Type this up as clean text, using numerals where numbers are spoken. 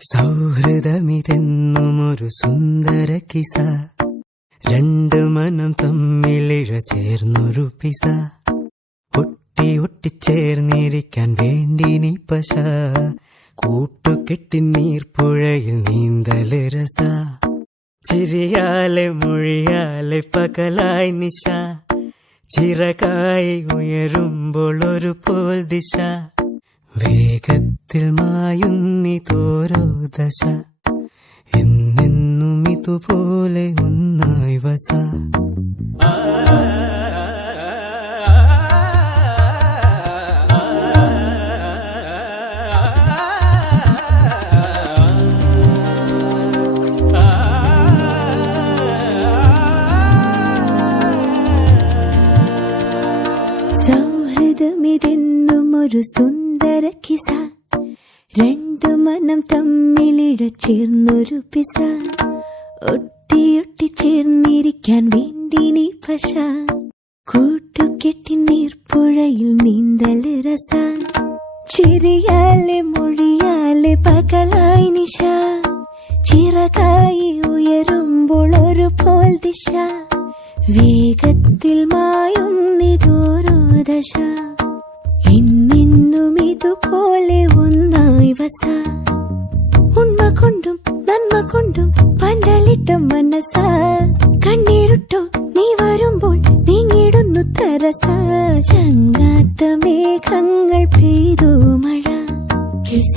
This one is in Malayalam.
സൗഹൃദമിതെന്നുമൊരു സുന്ദര കിസ, രണ്ട് മനം തമ്മിലിഴ ചേർന്നൊരു പിസ, ഒട്ടി ഒട്ടിച്ചേർന്നിരിക്കാൻ വേണ്ടി നീ പശ, കൂട്ടുകെട്ടി നീർപ്പുഴയിൽ നീന്തല് രസ, ചിരിയാലെ മൊഴിയാലെ പകലായി നിശ, ചിറകായി ഉയരുമ്പോൾ ഒരു പോൽ ദിശ, വേഗത്തിൽ മായുന്നിതോരോ ദശ, എന്നെന്നും ഇതുപോലെ ഒന്നായി വസ. സൗഹൃദമിതെന്നും ഒരു സുന്ദര കിസ, രണ്ടു മനം തമ്മിലിഴ ചേർന്നൊരു പിസ, ഒട്ടിയൊട്ടി ചേർന്നിരിക്കാൻ വേണ്ടി നീ പശ, കൂട്ടുകെട്ടി നീർപ്പുഴയിൽ നീന്തല് രസ, ചിരിയാലെ മൊഴിയാലെ പകലായി നിശ, ചിറകായി ഉയരുമ്പോൾ ഒരു പോൽ ദിശ, വേഗത്തിൽ മായുന്നിതോരോ ദശ, എന്നെന്നും ഇതുപോലെ ഒന്നായി വസ. ഉണ്മ കൊണ്ടും നന്മ കൊണ്ടും പന്തലിട്ട മനസ, കണ്ണീരുട്ടോ നീ വരുമ്പോൾ നീങ്ങിടുന്നു തരസ, ചങ്ങാത്ത മേഘങ്ങൾ പെയ്തു മഴ കിസ.